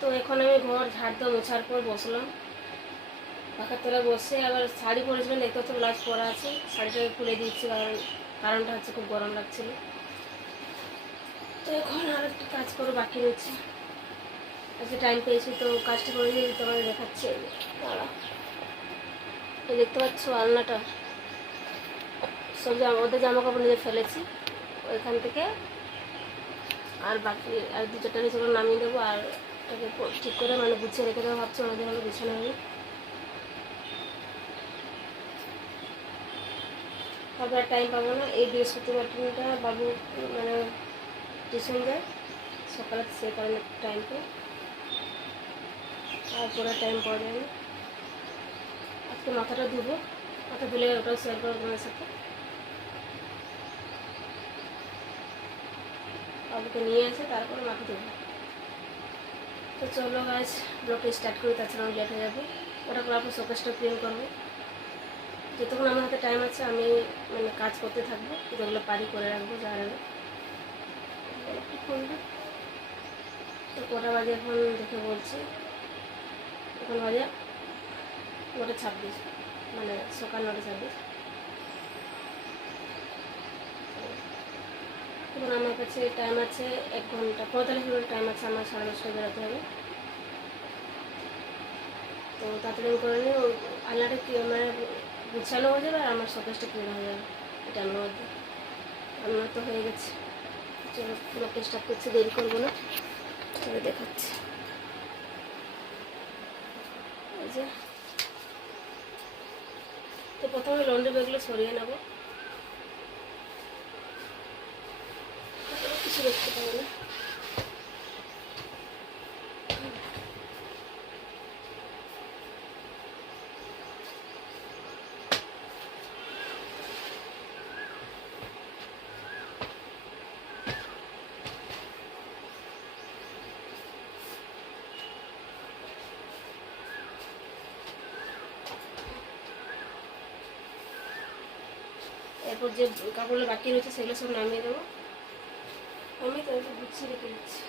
তো এখন আমি ঘর ঝাড় দিয়ে মোছার পর বসলাম, পাখার তলায় বসে। আবার শাড়ি পরেছিলাম, দেখতে তো ব্লাউজ পরা আছে, শাড়িটাকে খুলে দিচ্ছি, কারণটা হচ্ছে খুব গরম লাগছিল। তো এখন আর একটু কাজ করে বাকি রয়েছে, আজকে টাইম পেয়েছি তো কাজটা করে দিয়ে তোমাদের দেখাচ্ছি। দাঁড়া, দেখতে পাচ্ছ আলনাটা, সব ওদের জামা কাপড় নিয়ে ফেলেছি ওইখান থেকে, আর বাকি আর দু চারটা নিচে করে নামিয়ে দেবো, আর এটাকে ঠিক করে মানে গুছিয়ে রেখে দেবো ভাবছি, ওনাদের আমি বিছানা হবে। তারপরে টাইম পাবো না, এই বৃহস্পতিবার দিনটা বাবু মানে টিউশন যায় সকালে, সে কারণে টাইম পাই, আর পুরো টাইম পাওয়া যায় না। আজকে মাথাটা ধুবো, মাথা ধুলে ওটাও শেয়ার করবো তোমার সাথে। বাবুকে নিয়ে এসে তারপরে মাথা ধুবো। তো চলো গাছ ব্লগটা স্টার্ট করি, তাছাড়া আমি লেট হয়ে যাবো। ওটা করার পর শোকেসটা ক্লিন করবো। যতক্ষণ আমার হাতে টাইম আছে আমি মানে কাজ করতে থাকবো, যেগুলো পারি করে রাখবো, যা রাখবো। তো কটা বাজে এখন দেখে বলছি, এখন বাজে 9:26, মানে সকাল 9:26। এখন আমার কাছে টাইম আছে 1 ঘন্টা 45 মিনিট টাইম আছে, আমার 10:30টায় বেরোতে হবে। তো তাড়াতাড়ি করে নিয়ে আলনাটা কি মানে গুছানো হয়ে যাবে, আর আমার শোকেসটা ক্লিন হয়ে যাবে এই টাইমের মধ্যে। রান্না তো হয়ে গেছে, চলো ব্লগটা স্টার্ট করছি, দেরি করবো না, চলো দেখাচ্ছি। এই যে, তো প্রথমে লন্ড্রি ব্যাগগুলো সরিয়ে নেবো, কিছু দেখতে পাবো না। এরপর যে কাপড়গুলো বাকি রয়েছে সেগুলো সব নামিয়ে দেবো, আমি তো গুছিয়ে রেখে দিচ্ছি।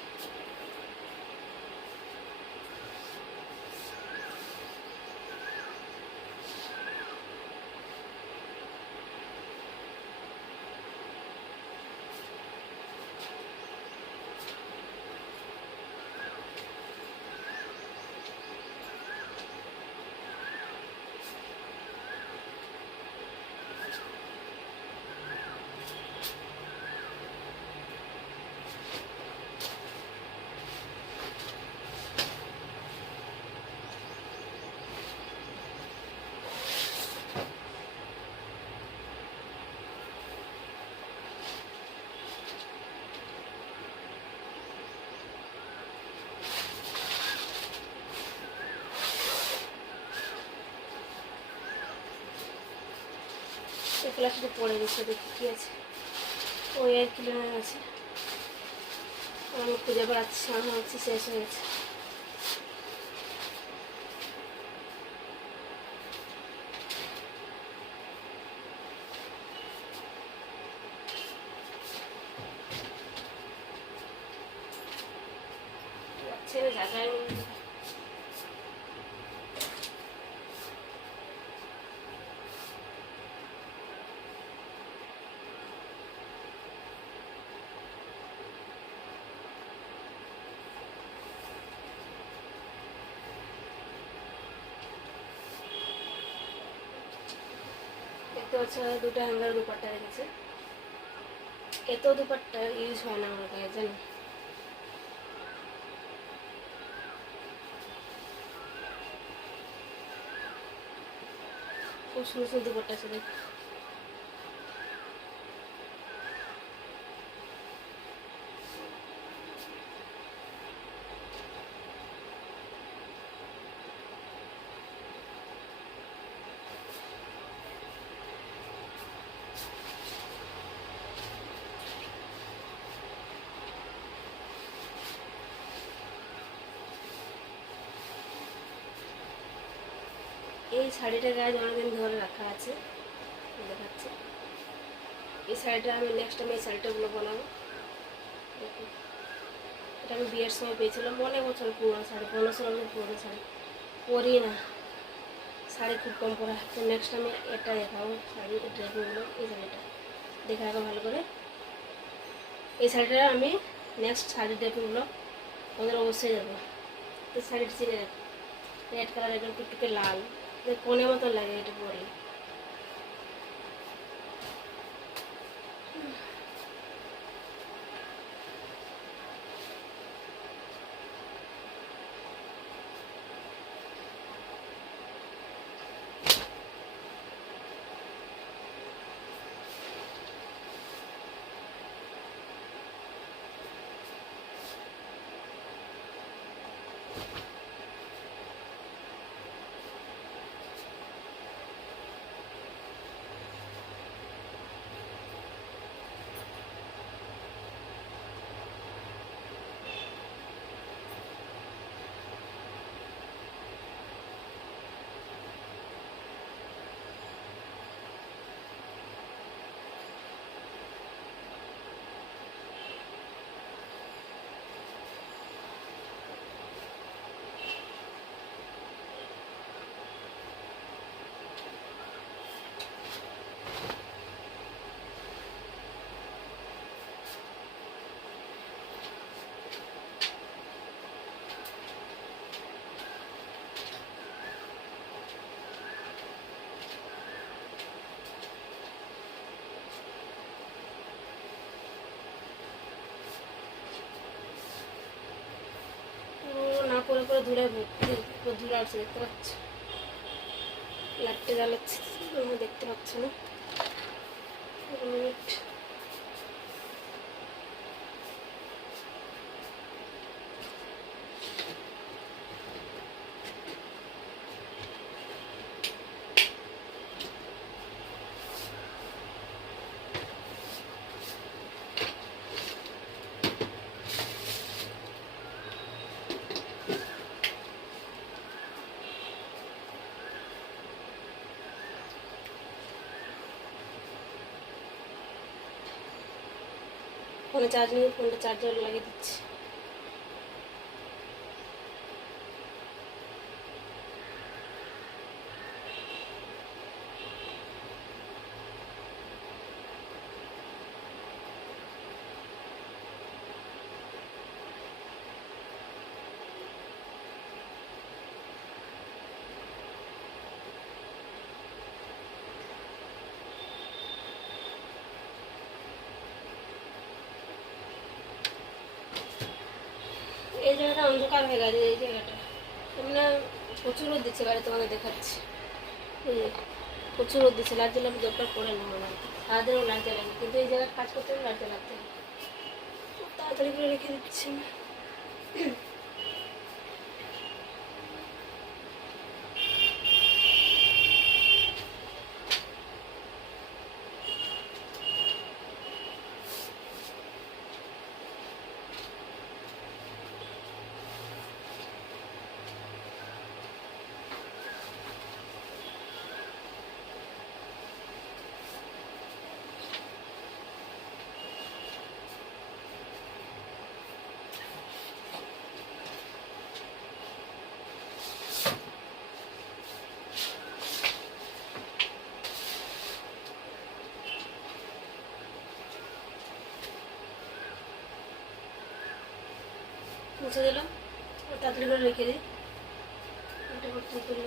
এই প্লাস্টিকটা পড়ে গেছে, দেখি কী আছে, ওই আর ক্লিনার আছে, আমি খুঁজে বেড়াচ্ছি, আমার হচ্ছে শেষ হয়ে গেছে। ছেড়ে জায়গায় দেখতে পাচ্ছ, দুটো হ্যাঙ্গার দুপাট্টা রেখেছে। এত দুপাট্টা ইউজ হয় না আমার গায়ে, জানো। খুব সুন্দর সুন্দর দুপাট্টা আছে, দেখ। এই শাড়িটা গায়ে অনেকদিন ধরে রাখা আছে, দেখাচ্ছে। এই শাড়িটা আমি নেক্সট আমি এই শাড়িটাগুলো বানাবো, দেখুন এটা আমি বিয়ের সময় পেয়েছিলাম, অনেক বছর পুরনো শাড়ি, 1500 বছর পুরনো শাড়ি, পরি না, শাড়ি খুব কম পরা। তো নেক্সট আমি এটা দেখাবো শাড়ি ড্রেসগুলো। এই শাড়িটা দেখে রাখো ভালো করে। এই শাড়িটা আমি নেক্সট শাড়ি ড্রেসগুলো আমাদের অবশ্যই যাবো। তো শাড়িটা চিনে রাখো, রেড কালার একদম টুকটুকে লাল, কোণের মতো লাগে এটা পরলে। না করে করে ধুলে ধুলে আসছে, দেখতে পাচ্ছি লাইটটা জ্বালাচ্ছে, দেখতে পাচ্ছ না। মিনিট, ফোনে চার্জ নিয়ে ফোনটা চার্জার লাগিয়ে দিচ্ছি। এই জায়গাটা অন্ধকার হয়ে গেছে, এই জায়গাটা এমনি প্রচুর রোদ দিচ্ছে, বাইরে তোমাদের দেখাচ্ছি। এই যে প্রচুর রোদ দিচ্ছে, লাইট জ্বালানোর দরকার পড়ে না আমার বাড়িতে, সারাদিনও লাইট জ্বালানি, কিন্তু এই জায়গায় কাজ করতে হলে লাইট জ্বালাতে হবে। তাড়াতাড়ি করে রেখে দিচ্ছি। মুছে দিলাম, তাড়াতাড়ি করে রেখে দিই। এটা করতে তুলে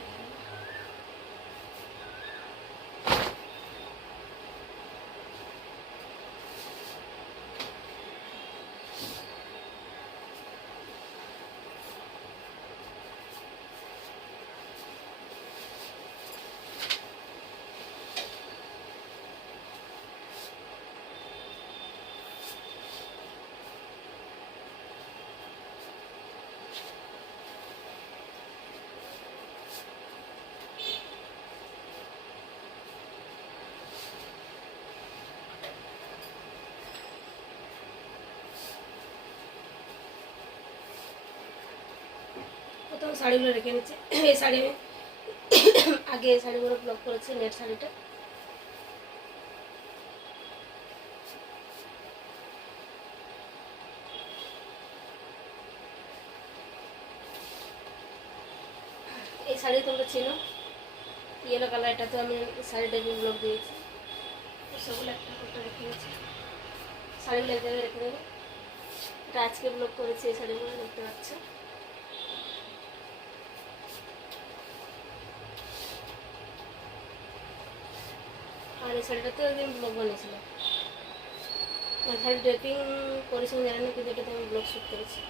প্রথম শাড়িগুলো রেখে নিচ্ছি। এই শাড়ি আমি আগে এই শাড়িগুলো ব্লক করেছি, নেট শাড়িটা। শাড়ি তোমরা চেনো, ইয়েলো কালার, এটা তো আমি শাড়ি টাইপের ব্লগ দিয়েছি। সবগুলো একটা একটা রেখে গেছি, শাড়িগুলো এক জায়গায় রেখে দেবো। এটা আজকে ব্লগ করেছি, এই শাড়িগুলো দেখতে পাচ্ছ। আর এই শাড়িটা তো একদিন ব্লগ বানিয়েছিল, শাড়ি ড্রেপিং করেছি জানি না, কিন্তু এটাতে আমি ব্লগ শ্যুট করেছি।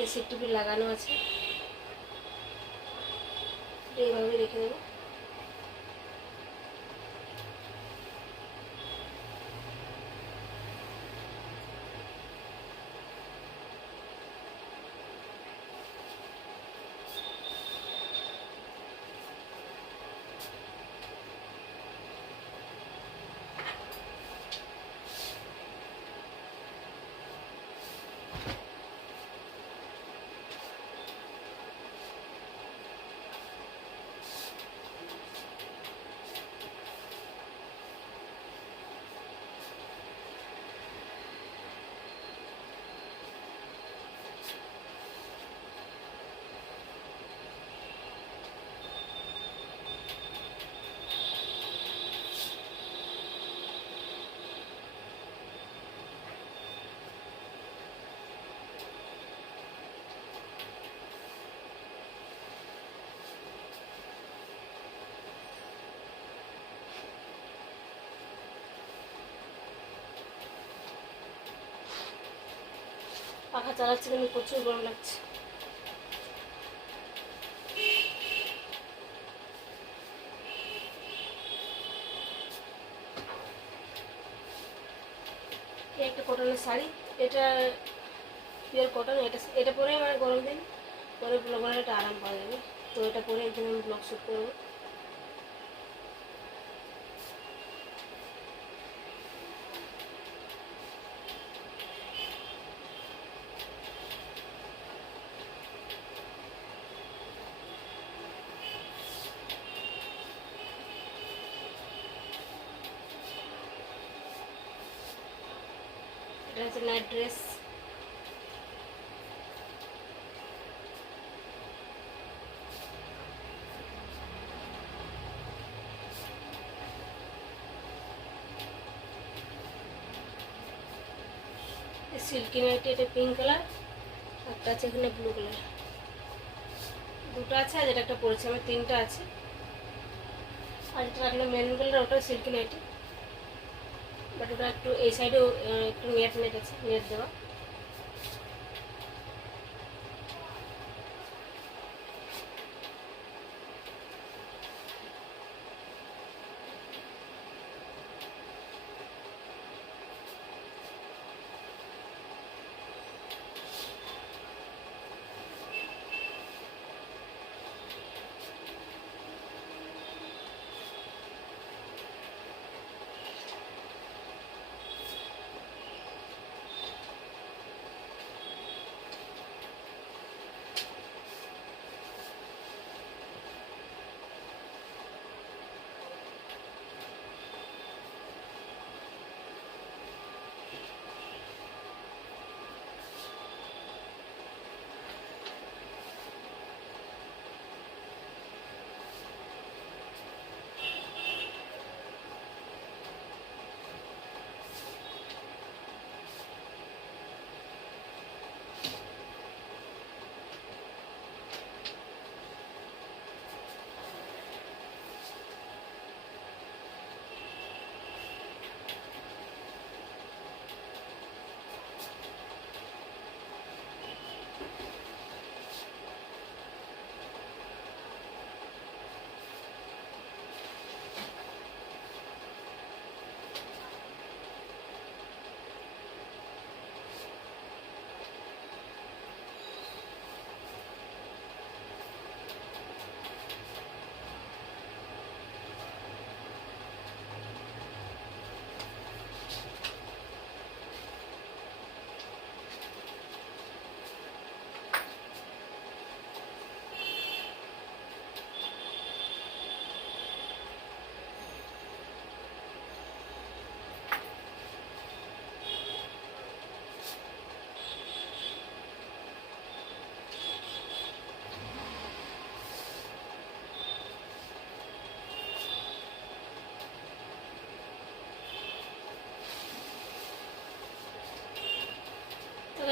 এই সিটটুপি লাগানো আছে, এইভাবে রেখে দেবো। পাখা চালাচ্ছে কিন্তু প্রচুর গরম লাগছে। একটা কটনের শাড়ি, এটা পিওর কটন, এটা এটা পরে আমার গরম দিন পরে ব্লগ বানালে একটা আরাম পাওয়া যাবে। তো এটা পরে একদিন আমি ব্লগ শ্যুট করবো। এটা হচ্ছে নাইট ড্রেস, সিল্কি নাইটি, এটা পিঙ্ক কালার, একটা আছে এখানে ব্লু কালার, দুটো আছে, আর যেটা একটা পরেছে আমার তিনটা আছে। আর যেটা রাখলে মেরুন কালার, ওটা সিল্কি নাইটি, বাট ওটা একটু এই সাইডেও একটু নেট নেট আছে, নেট দেওয়া।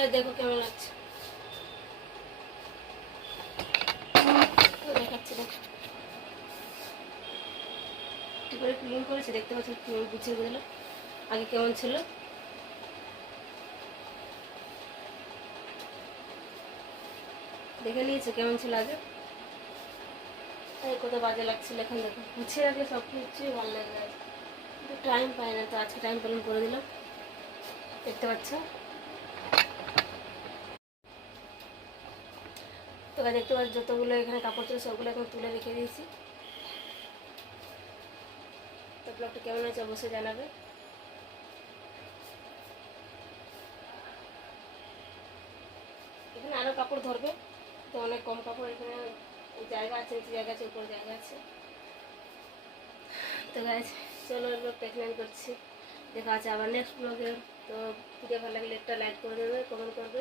গায়ে দেখো কেমন লাগছে, তো দেখাচ্ছি দেখো কি করে ক্লিন করেছে, দেখতে পাচ্ছি গুছিয়ে দিল। আগে কেমন ছিল দেখে নিয়েছে, কেমন ছিল আগে, কত বাজে লাগছিল। এখন দেখো গুছিয়ে রাখলে সব কিছুই ভালো লাগে, কিন্তু টাইম পাই না, তো আজকে টাইম পেলাম করে দিলাম। দেখতে পাচ্ছ তো, দেখতে পাচ্ছ যতগুলো এখানে কাপড় ছিল সবগুলো এখন তুলে রেখে দিয়েছি। তো ব্লগটা কেমন হয়েছে অবশ্যই জানাবে। এখানে আরও কাপড় ধরবে, তো অনেক কম কাপড়, এখানে জায়গা আছে, নিচে জায়গা আছে, উপরে জায়গা আছে। তো গাইজ চলো ব্লগটা এখানে করছি, দেখা আছে আবার নেক্সট ব্লগে। তো ভিডিও ভালো লাগলে একটা লাইক করে দেবে, কমেন্ট করবে,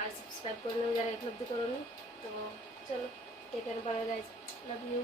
আর সাবস্ক্রাইব করে নেবে যারা এখন অব্দি করোনি। তো চলো take care, bye guys, love you.